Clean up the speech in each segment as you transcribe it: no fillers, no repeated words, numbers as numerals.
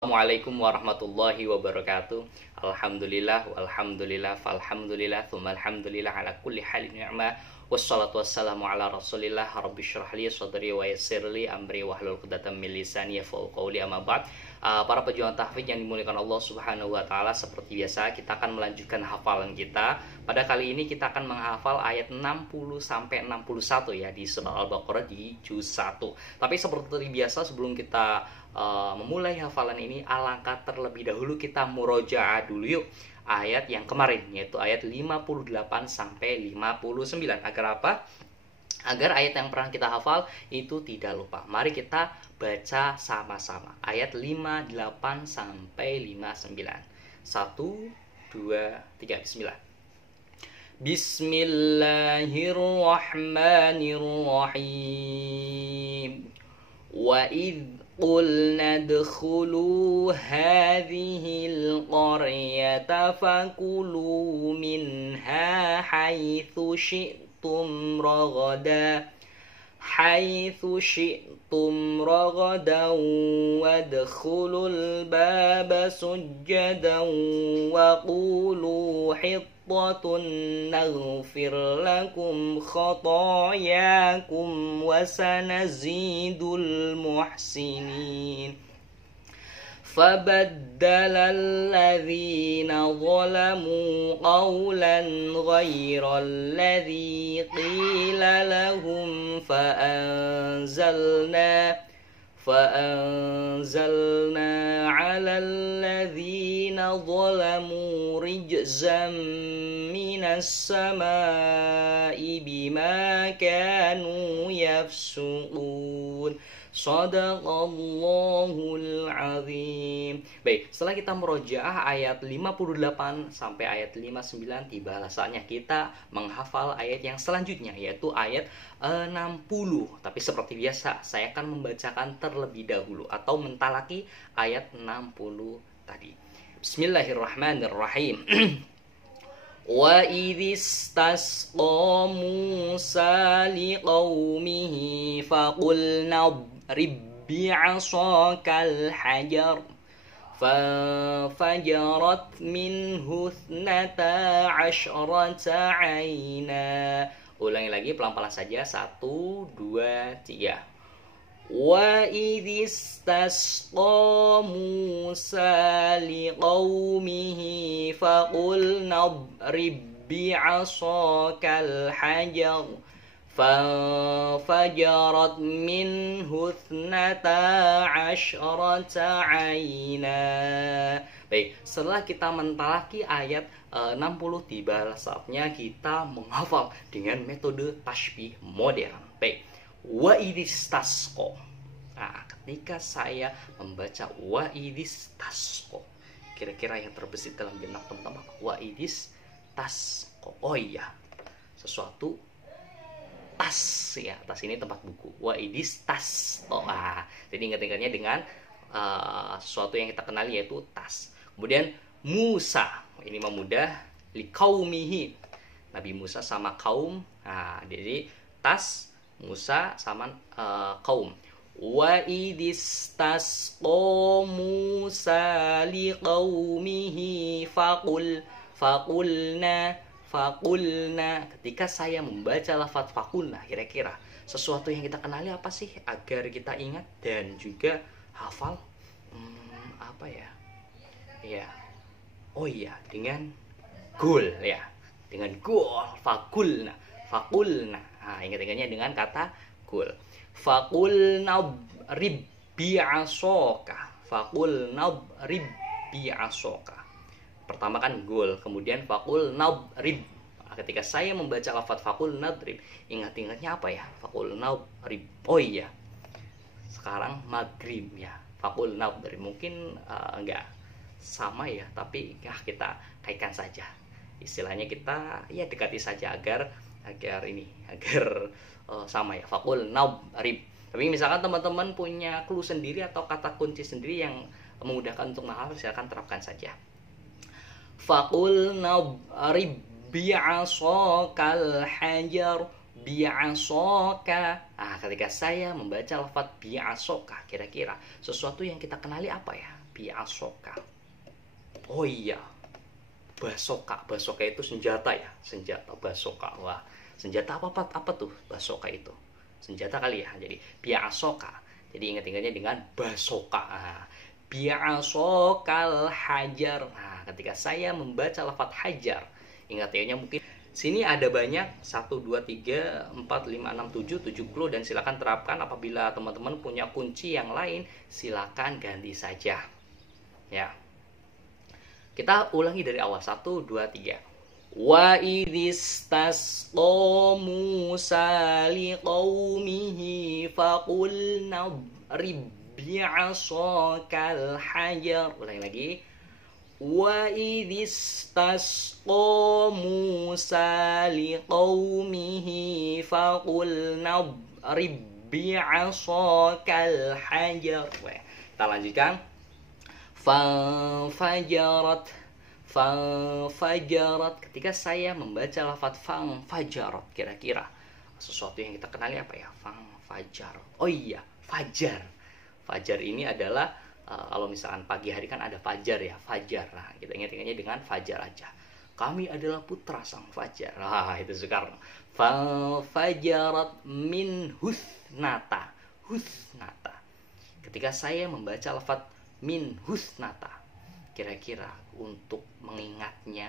Assalamualaikum warahmatullahi wabarakatuh. Alhamdulillah, walhamdulillah, falhamdulillah, thumma alhamdulillah ala kulli halin ni'mah. Wassalatu wassalamu ala rasulillah. Rabbi syrah li sadri wa yassir li amri wahlul 'uqdatam min lisani yafqahu qawli, amma ba'd. Para pejuang tahfidz yang dimuliakan Allah Subhanahu wa taala, seperti biasa kita akan melanjutkan hafalan kita. Pada kali ini kita akan menghafal ayat 60 sampai 61 ya di surah Al-Baqarah di juz 1. Tapi seperti biasa sebelum kita memulai hafalan ini, alangkah terlebih dahulu kita murojaah dulu yuk ayat yang kemarin, yaitu ayat 58 sampai 59. Agar apa? Agar ayat yang pernah kita hafal itu tidak lupa. Mari kita baca sama-sama ayat 58 sampai 59. 1, 2, 3, bismillah. Bismillahirrahmanirrahim. Wa idh qulna adkhulu hadhil qaryata fakulu minha haitsu syi'tum ragadan wadkhulul baba sujjadan wa qulu hittatun naghfir lakum khatayakum wa sanazidul muhsinin. فبدل الذين ظلموا قولا غير الذي قيل لهم فأنزلنا على الذين ظلموا رجزا من السماء بما كانوا يفسقون. Shadaqallahul azim. Baik, setelah kita merojaah ayat 58 sampai ayat 59, tiba saatnya kita menghafal ayat yang selanjutnya, yaitu ayat 60. Tapi seperti biasa, saya akan membacakan terlebih dahulu atau mentalaki ayat 60 tadi. Bismillahirrahmanirrahim. Wa idhistasqa Musa liqaumihi faqulna idrib bi'asakal hajar fafajarat minhu ithnata asyrata 'aina. Ulangi lagi pelan-pelan saja. 1, 2, 3. Wa idhistasqa Musa liqaumihi faqulna idrib bi'asakal hajar fafajarat minhu ithnata asyrata 'aina. Baik, setelah kita mentalaki ayat 60, tiba saatnya kita menghafal dengan metode tasbih modern. Baik, wa idhistasqa. Nah, ketika saya membaca wa idhistasqa, kira-kira yang terbesit dalam benak teman-teman apa? Wa idhistasqa. Oh iya, sesuatu tas ya, tas ini tempat buku. Wa idhistasqa. Jadi ingat-ingatnya dengan sesuatu yang kita kenali, yaitu tas. Kemudian Musa, ini memudah, liqaumihi, Nabi Musa sama kaum. Nah, jadi tas Musa sama kaum. Wa idhistasqa Musa liqaumihi faqulna. Ketika saya membaca lafaz faqulna, kira-kira sesuatu yang kita kenali apa sih agar kita ingat dan juga hafal? Apa ya? Ya. Oh iya, dengan gul ya. Dengan gul, faqulna. Nah, ingat-ingatnya dengan kata gul. Faqulna idrib bi'asaka. Pertama kan gul, kemudian faqulna idrib. Nah, ketika saya membaca lafaz faqulna idrib, ingat-ingatnya apa ya? Faqulna idrib. Oh iya, sekarang maghrib ya. Faqulna idrib mungkin enggak sama ya, tapi ya kita kaitkan saja. Istilahnya kita ya dekati saja agar sama ya. Faqulna idrib. Tapi misalkan teman-teman punya clue sendiri atau kata kunci sendiri yang memudahkan untuk menghafal, silakan terapkan saja. Faqulna idrib bi'asakal hajar. Bi'asaka. Nah, ketika saya membaca lafaz bi'asaka, kira-kira sesuatu yang kita kenali apa ya? bi'asoka. Oh iya, basoka. Basoka itu senjata ya, senjata basoka. Wah, senjata apa tuh basoka itu? Senjata kali ya. Jadi bi'asoka. Jadi ingat-ingatnya dengan basoka. Bi'asokal hajar. Nah, ketika saya membaca lafadz hajar, ingat-ingatnya mungkin sini ada banyak 1, 2, 3, 4, 5, 6, 7, 70 dan silakan terapkan. Apabila teman-teman punya kunci yang lain, silakan ganti saja. Ya. Kita ulangi dari awal. 1, 2, 3. Wa idistasqa Musa liqaumihi faqulna drib bi'asakal hajar. Ulangi lagi. Wa idistasqa Musa liqaumihi faqulna drib bi'asakal hajar. Kita lanjutkan. Fanfajarat. Ketika saya membaca lafadz fanfajarat, kira-kira sesuatu yang kita kenali apa ya? Fanfajarat. Oh iya, fajar. Fajar ini adalah kalau misalkan pagi hari kan ada fajar ya, fajar. Nah, kita ingat-ingatnya dengan fajar aja. Kami adalah putra sang fajar. Itu Soekarno. Fanfajarat min husnata. Husnata. Ketika saya membaca lafadz min husnata, kira-kira untuk mengingatnya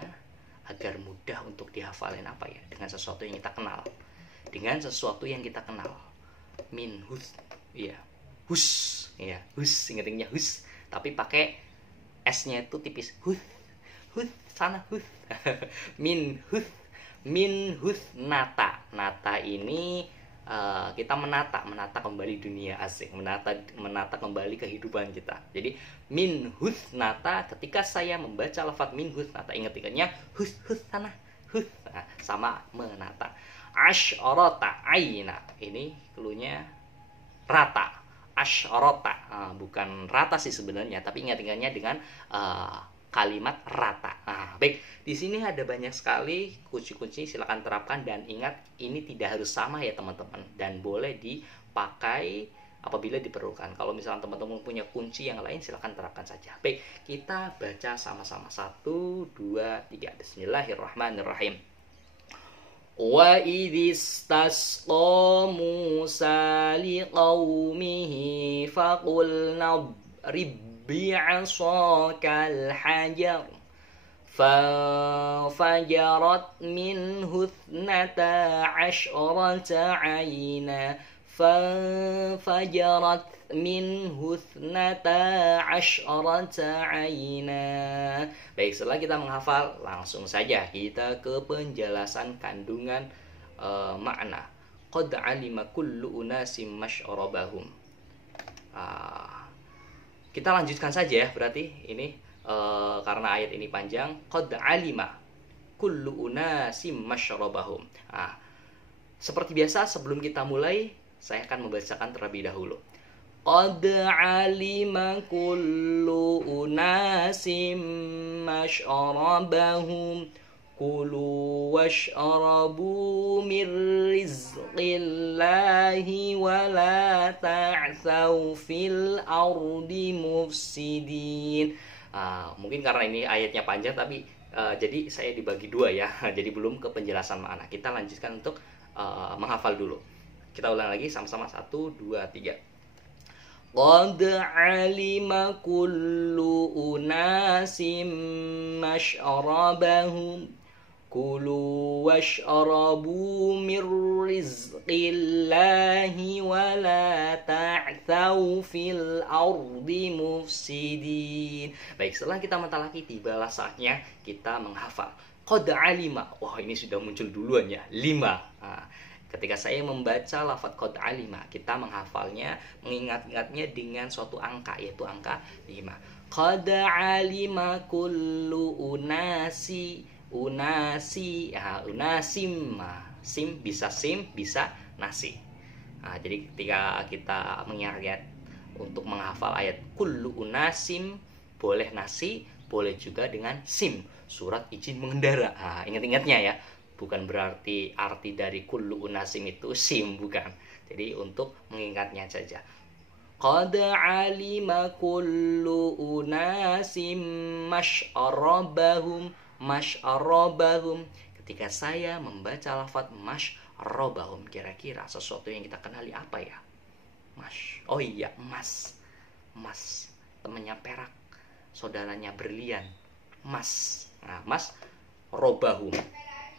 agar mudah untuk dihafalin apa ya? Dengan sesuatu yang kita kenal. Dengan sesuatu yang kita kenal. Min hus, iya. Hus, ya. Hus, ingat-ingatnya hus. Tapi pakai S-nya itu tipis. Hus, sana hus. Min hus nata. Nata ini kita menata kembali dunia, asik, menata kembali kehidupan kita. Jadi min husnata, ketika saya membaca lafadz min husnata, ingat-ingatnya hus sana hus, nah, sama menata. Asyrata aina, ini cluenya rata. Asyrata, bukan rata sih sebenarnya, tapi ingat-ingatnya dengan kalimat rata. Baik, di sini ada banyak sekali kunci-kunci, silakan terapkan dan ingat ini tidak harus sama ya teman-teman, dan boleh dipakai apabila diperlukan. Kalau misalnya teman-teman punya kunci yang lain, silakan terapkan saja. Baik, kita baca sama-sama. 1, 2, 3. Bismillahirrahmanirrahim. Wa idistasqa Musa liqaumihi faqulna drib bi'asakal hajar fanfajarat minhu ithnata asyrata ayna fanfajarat minhu ithnata asyrata ayna. Baik, setelah kita menghafal, langsung saja kita ke penjelasan kandungan makna. Qad alima kullu unasim masyrabahum. Kita lanjutkan saja ya, berarti ini karena ayat ini panjang. Qad alima kullu unasim masyrabahum. Seperti biasa, sebelum kita mulai, saya akan membacakan terlebih dahulu. Qad alima kullu unasim masyrabahum kulu washrabu min rizqillahi wa la ta'thaw fil ardi mufsidin. Mungkin karena ini ayatnya panjang, tapi jadi saya dibagi dua ya. Jadi belum ke penjelasan makna. Kita lanjutkan untuk menghafal dulu. Kita ulang lagi sama-sama. 1, 2, 3. Qad alima kullu unasim masyrabahum kulu washrabu min rizqillahi wa la ta'thaw fil ardi mufsidin. Baik, setelah kita mentalaki, tibalah saatnya kita menghafal. Qad alima. Wah, ini sudah muncul duluan ya. 5. Ketika saya membaca lafadz qad alima, kita menghafalnya, mengingat-ingatnya dengan suatu angka, yaitu angka 5. Qad alima kullu unasim, sim bisa nasi. Jadi ketika kita mengingat untuk menghafal ayat kullu unasim, boleh nasi, boleh juga dengan sim, surat izin mengendara. Ingat-ingatnya ya, bukan berarti arti dari kullu unasim itu sim, bukan. Jadi untuk mengingatnya saja. Qad alima kullu unasim masy'arabahum. Masy'arabahum. Ketika saya membaca lafaz masy'arabahum, kira-kira sesuatu yang kita kenali apa ya? Oh iya, emas. Emas, temannya perak, saudaranya berlian. Emas. Nah, mas robahum.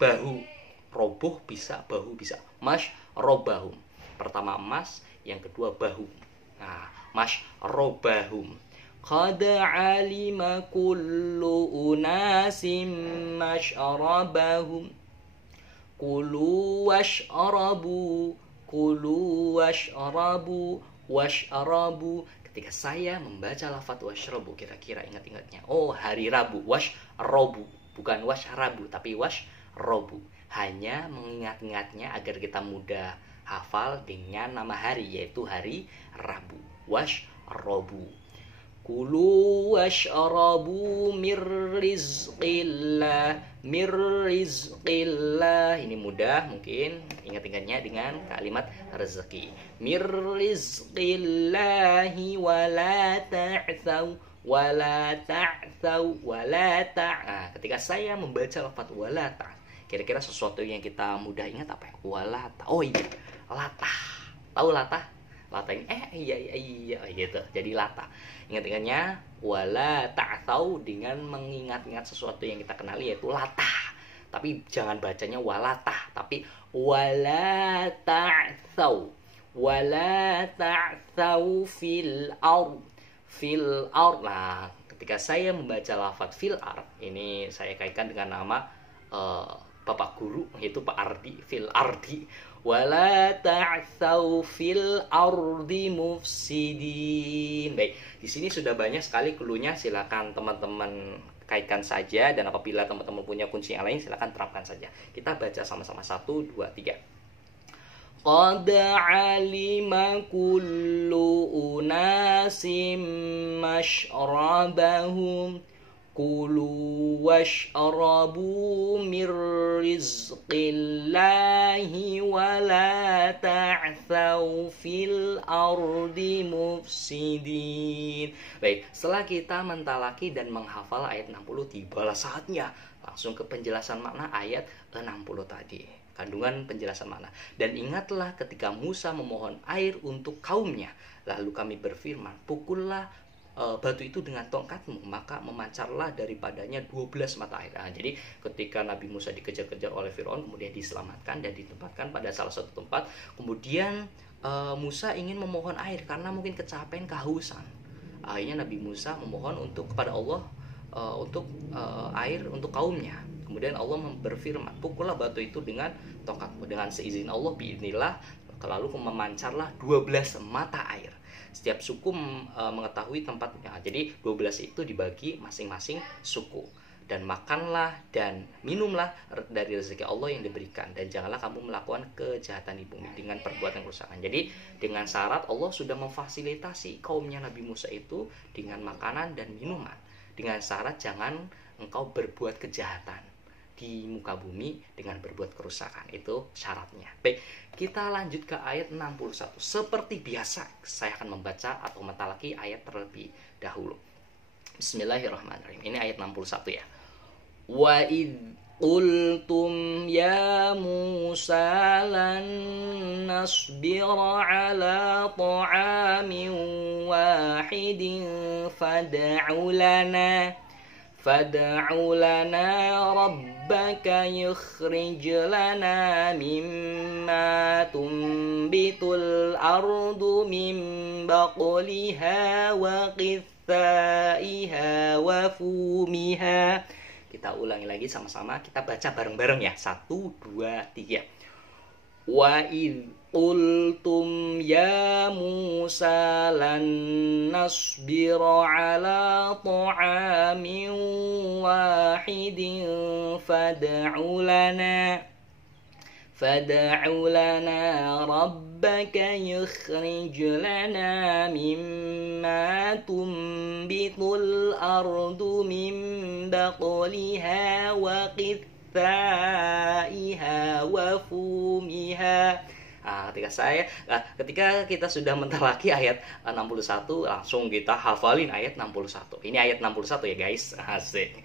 Bahu, roboh bisa, bahu bisa. Masy'arabahum. Pertama emas, yang kedua bahu. Nah, masy'arabahum. Qad alima kullu unasim masy'arabahum. Kulu wash'arabu. Kulu wash'arabu. Wash'arabu. Ketika saya membaca lafaz wash'arabu, kira-kira ingat-ingatnya. Oh, hari Rabu. Wash'arabu. Bukan wash'arabu, tapi wash'arabu. Hanya mengingat-ingatnya agar kita mudah hafal dengan nama hari, yaitu hari Rabu. Wash'arabu. Kulu wash'arabu mir rizqillah. Mir rizqillah. Ini mudah mungkin ingat-ingatnya dengan kalimat rezeki. Mir rizqillahi wala ta'thaw. Wala ta'thaw. Wala ta'. Nah, ketika saya membaca lafaz wala ta', kira-kira sesuatu yang kita mudah ingat apa ya? Wala ta'. Oh iya, latah. Tahu latah? Latah ini iya gitu. Jadi latah. Ingat-ingatnya wala ta'thaw dengan mengingat-ingat sesuatu yang kita kenali yaitu latah. Tapi jangan bacanya walatah, tapi wala ta'thaw. Wala ta'thaw fil ard. Fil ard. Nah, ketika saya membaca lafaz fil ard, ini saya kaitkan dengan nama Bapak guru, yaitu Pak Ardi. Fil ardi. Wala ta'thaw fil ardi mufsidin. Baik, di sini sudah banyak sekali cluenya. Silakan teman-teman kaitkan saja, dan apabila teman-teman punya kunci yang lain silakan terapkan saja. Kita baca sama-sama 1, 2, 3. Qad alima kullu unasim masy'arabahum. Kulu wash'arabu mir rizqillahi wala ta'thaw fil ardi mufsidin. Baik, setelah kita mentalaki dan menghafal ayat 60, tibalah saatnya langsung ke penjelasan makna ayat 60 tadi. Kandungan penjelasan makna. Dan ingatlah ketika Musa memohon air untuk kaumnya, lalu kami berfirman, pukullah batu itu dengan tongkatmu, maka memancarlah daripadanya 12 mata air. Nah, jadi ketika Nabi Musa dikejar-kejar oleh Firaun, kemudian diselamatkan dan ditempatkan pada salah satu tempat. Kemudian Musa ingin memohon air karena mungkin kecapean, kehausan. Akhirnya Nabi Musa memohon kepada Allah untuk air untuk kaumnya. Kemudian Allah berfirman, pukullah batu itu dengan tongkatmu, dengan seizin Allah biidznillah, lalu memancarlah 12 mata air. Setiap suku mengetahui tempatnya. Jadi 12 itu dibagi masing-masing suku. Dan makanlah dan minumlah dari rezeki Allah yang diberikan. Dan janganlah kamu melakukan kejahatan di bumi dengan perbuatan kerusakan. Jadi dengan syarat Allah sudah memfasilitasi kaumnya Nabi Musa itu dengan makanan dan minuman. Dengan syarat jangan engkau berbuat kejahatan di muka bumi dengan berbuat kerusakan. Itu syaratnya. Baik, kita lanjut ke ayat 61. Seperti biasa, saya akan membaca atau mentalaki ayat terlebih dahulu. Bismillahirrahmanirrahim. Ini ayat 61 ya. Wa id qultum ya Musa lan nasbira ala ta'amin wahidin fad'u lana rabbaka yukhrij lana mimma tumbitul ardu min baqliha wa qithaiha wa fumiha. Kita ulangi lagi sama-sama, kita baca bareng-bareng ya. 1, 2, 3. Wa idh qultum ya Musa lan nasbira ala ta'amin wahidin fad'u lana rabbaka yukhrij lana mimma tumbitul ardu min baqliha wa qithaiha wa fumiha. Ketika kita sudah mentalaki ayat 61, langsung kita hafalin ayat 61. Ini ayat 61 ya guys. Asik.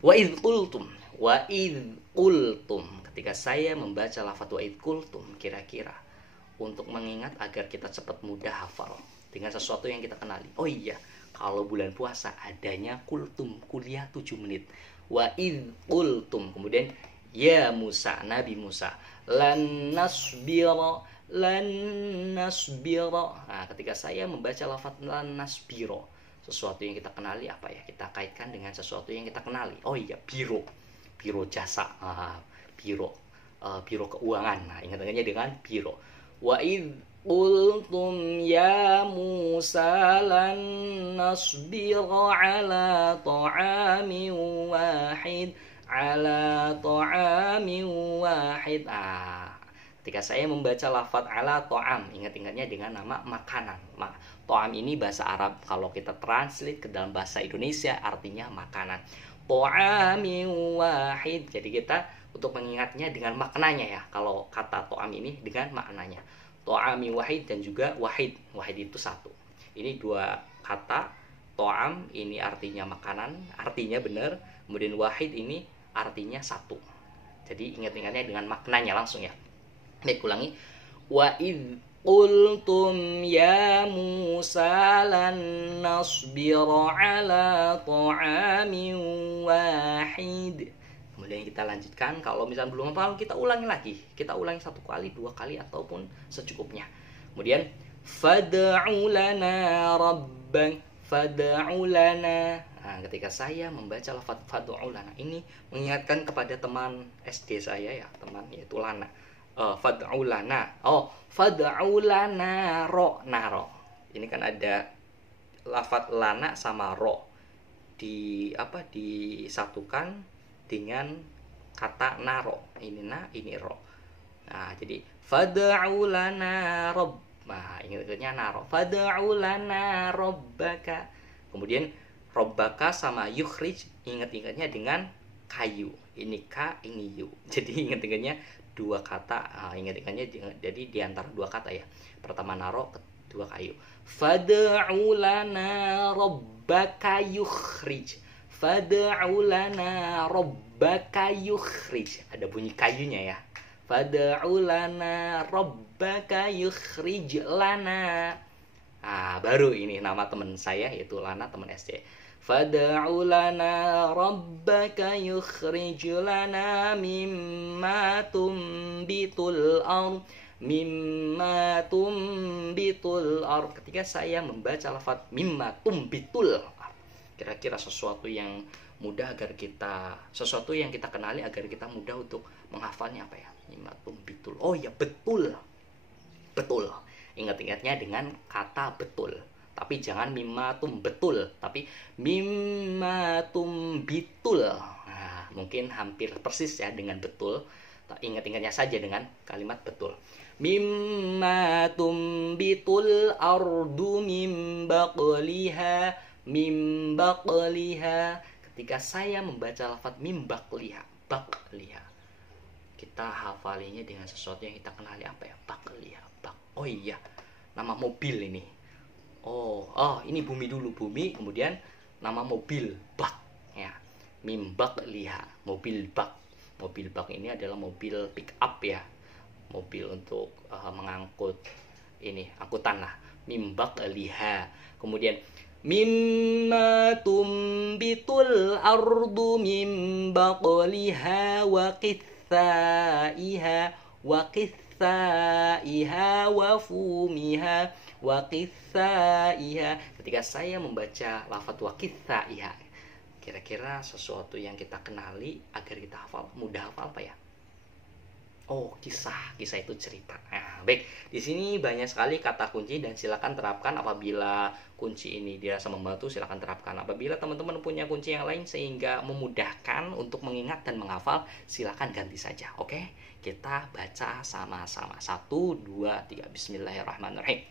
Wa idh qultum. Wa idh qultum. Ketika saya membaca lafaz wa idh qultum, kira-kira untuk mengingat agar kita cepat mudah hafal dengan sesuatu yang kita kenali. Oh iya, kalau bulan puasa adanya kultum, kuliah 7 menit. Wa idh qultum. Kemudian ya Musa, Nabi Musa, lan nasbira. Nah, ketika saya membaca lafaz lan nasbira, sesuatu yang kita kenali apa ya? Kita kaitkan dengan sesuatu yang kita kenali. Oh iya, biro jasa, biro keuangan. Nah, ingat-ingatnya dengan biro. Wa idh qultum ya Musa lan nasbira ala ta'amin wahid. Ketika saya membaca lafaz ala ta'am, ingat-ingatnya dengan nama makanan. Ta'am ini bahasa Arab, kalau kita translate ke dalam bahasa Indonesia artinya makanan. Ta'amin wahid. Jadi kita untuk mengingatnya dengan maknanya ya. Kalau kata ta'am ini dengan maknanya. Ta'amin wahid dan juga wahid. Wahid itu satu. Ini dua kata. Ta'am ini artinya makanan, artinya benar. Kemudian wahid ini artinya satu. Jadi ingat-ingatnya dengan maknanya langsung ya. Baik, ulangi. Wa idh qultum ya Musa lan nasbira ala ta'amin wahid. Kemudian kita lanjutkan. Kalau misalnya belum hafal, kita ulangi lagi. Kita ulangi 1 kali, 2 kali, ataupun secukupnya. Kemudian fad'u lana rabbak. Fad'u lana. Nah, ketika saya membaca lafaz fad'u lana, ini mengingatkan kepada teman SD saya ya, teman yaitu Lana. Fad'u lana. Fad'u lana naro. Ini kan ada lafaz lana sama ro disatukan dengan kata naro. Ini na, ini ro. Nah, jadi fad'u lana rabb. Nah, ingatnya naro. Fad'u lana rabbaka. Kemudian robbaka sama yukhrij, ingat-ingatnya dengan kayu. Ini ka, ini yu. Jadi ingat-ingatnya dua kata. Ingat-ingatnya jadi di antara dua kata ya. Pertama naro, kedua kayu. Fad'u lana rabbaka yukhrij. Fad'u lana rabbaka yukhrij. Ada bunyi kayunya ya. Fad'u lana rabbaka yukhrij lana. Baru ini nama teman saya yaitu Lana, teman SD. Fad'u lana rabbaka yukhrij lana mimma tumbitul ard. Ketika saya membaca lafaz mimma tumbitul, kira-kira sesuatu yang mudah sesuatu yang kita kenali agar kita mudah untuk menghafalnya apa ya? Mimma tumbitul. Oh ya, betul. Ingat-ingatnya dengan kata betul. Tapi jangan mimatum betul, tapi mimatum bitul. Nah, mungkin hampir persis ya dengan betul. Ingat-ingatnya saja dengan kalimat betul. Mimatum bitul ardu mimbaqliha. Ketika saya membaca lafaz mimbaqliha, baqliha, kita hafalinya dengan sesuatu yang kita kenali apa ya? Baqliha. Oh iya, nama mobil ini. Ini bumi dulu, bumi, kemudian nama mobil bak ya. Mimbak liha, mobil bak. Mobil bak ini adalah mobil pick up ya. Mobil untuk mengangkut ini, angkutan lah. Mimbak liha. Kemudian mimma tumbitul ardu mimbak liha wa qithaiha wa fumiha wa qithaiha. Ketika saya membaca lafaz wa qithaiha, kira-kira sesuatu yang kita kenali agar kita mudah hafal apa ya? Kisah itu cerita. Nah, baik, di sini banyak sekali kata kunci dan silakan terapkan apabila kunci ini dirasa membantu, silakan terapkan. Apabila teman-teman punya kunci yang lain sehingga memudahkan untuk mengingat dan menghafal, silakan ganti saja. Oke, kita baca sama-sama. 1, 2, 3. Bismillahirrahmanirrahim.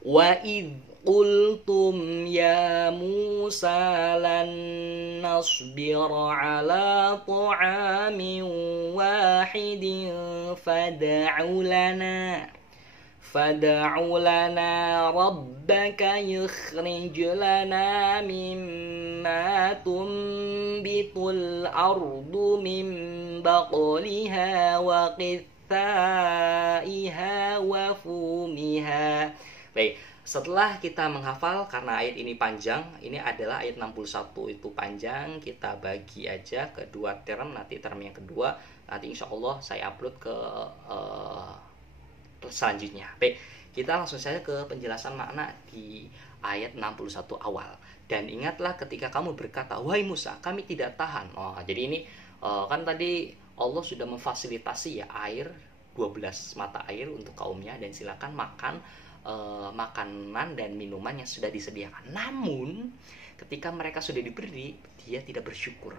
Wa idh qultum ya Musa lan nasbira ala ta'amin wahidin fad'u lana rabbaka yukhrij lana mimma tunbitul ardu min baqliha wa qithaiha wa fumiha. Baik, setelah kita menghafal, karena ayat ini panjang, ini adalah ayat 61 itu panjang, kita bagi aja ke dua term, nanti term yang kedua nanti insya Allah saya upload ke selanjutnya. Baik, kita langsung saja ke penjelasan makna di ayat 61 awal. Dan ingatlah ketika kamu berkata, wahai Musa, kami tidak tahan. Jadi ini kan tadi Allah sudah memfasilitasi ya air, 12 mata air untuk kaumnya, dan silakan makan makanan dan minuman yang sudah disediakan. Namun ketika mereka sudah diberi, dia tidak bersyukur,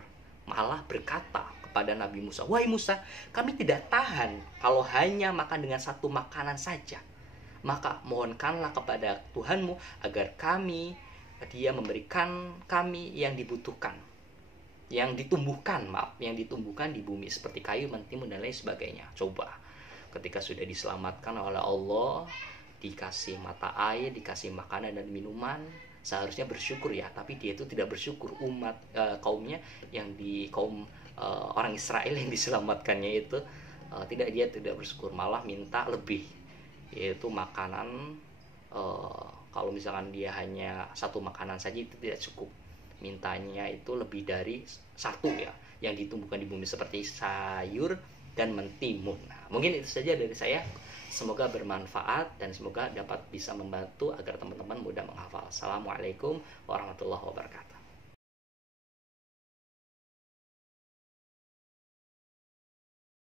malah berkata kepada Nabi Musa, wahai Musa, kami tidak tahan kalau hanya makan dengan satu makanan saja. Maka mohonkanlah kepada Tuhanmu agar dia memberikan kami yang dibutuhkan, yang ditumbuhkan di bumi seperti kayu, mentimun dan lain sebagainya. Coba ketika sudah diselamatkan oleh Allah, dikasih mata air, dikasih makanan dan minuman, seharusnya bersyukur ya, tapi dia itu tidak bersyukur. Kaumnya yang di kaum orang Israel yang diselamatkannya itu dia tidak bersyukur, malah minta lebih, yaitu makanan. Kalau misalkan dia hanya satu makanan saja itu tidak cukup, mintanya itu lebih dari satu ya, yang ditumbuhkan di bumi seperti sayur dan mentimun. Nah, mungkin itu saja dari saya. Semoga bermanfaat dan semoga dapat bisa membantu agar teman-teman mudah menghafal. Assalamualaikum warahmatullahi wabarakatuh.